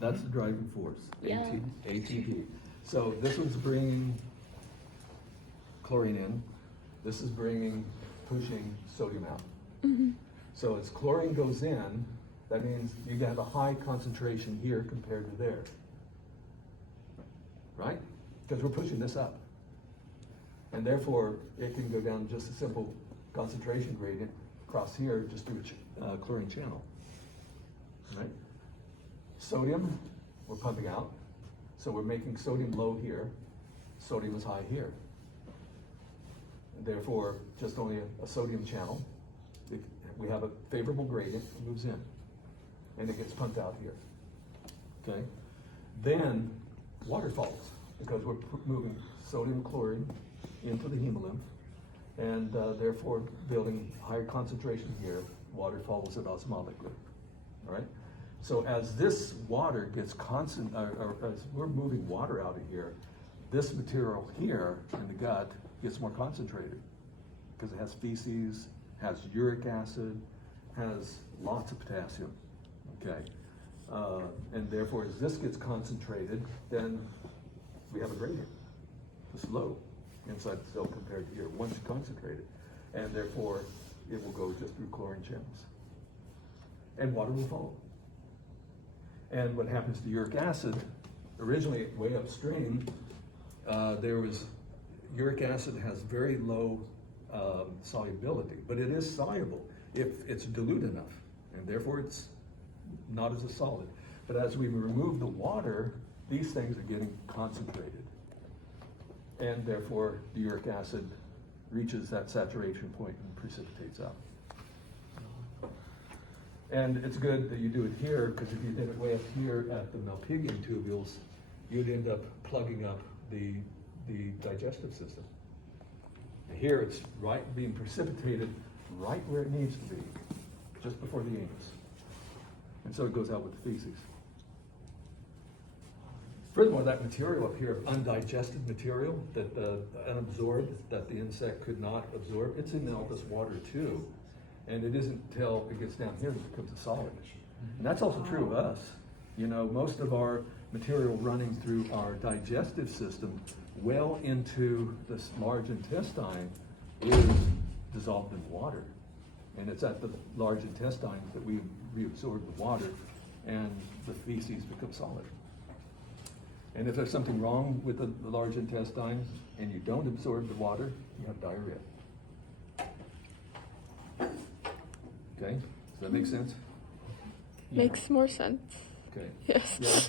That's the driving force, Yeah. ATP. So this one's bringing chlorine in. This is pushing sodium out. So as chlorine goes in, that means you have a high concentration here compared to there. Right? Because we're pushing this up. And therefore, it can go down just a simple concentration gradient across here just through a chlorine channel. Right? Sodium, we're pumping out. So we're making sodium low here. Sodium is high here. And therefore, just only a sodium channel. We have a favorable gradient, it moves in. And it gets pumped out here. Okay? Then water falls because we're moving sodium chlorine into the hemolymph and therefore building higher concentration here. Water follows it osmotically. All right? So as this water gets as we're moving water out of here, this material here in the gut gets more concentrated because it has feces, has uric acid, has lots of potassium. Okay, and therefore, as this gets concentrated, then we have a gradient. It's low inside the cell compared to here once you concentrate it, and therefore it will go just through chlorine channels, and water will follow. And what happens to uric acid? Originally, way upstream, there was uric acid has very low solubility, but it is soluble if it's dilute enough, and therefore it's not as a solid. But as we remove the water, these things are getting concentrated. And therefore, the uric acid reaches that saturation point and precipitates out. And it's good that you do it here, because if you did it way up here at the Malpighian tubules, you'd end up plugging up the digestive system. Here it's being precipitated right where it needs to be, just before the anus. And so it goes out with the feces. Furthermore, that material up here, undigested material, that unabsorbed, that the insect could not absorb, it's in all this water too. And it isn't until it gets down here that it becomes a solid. And that's also true of us. You know, most of our material running through our digestive system well into this large intestine is dissolved in water. And it's at the large intestine that we reabsorb the water and the feces become solid. And if there's something wrong with the large intestine and you don't absorb the water, you have diarrhea. Okay, does that make sense? Makes more sense. Okay. Yes. Yeah.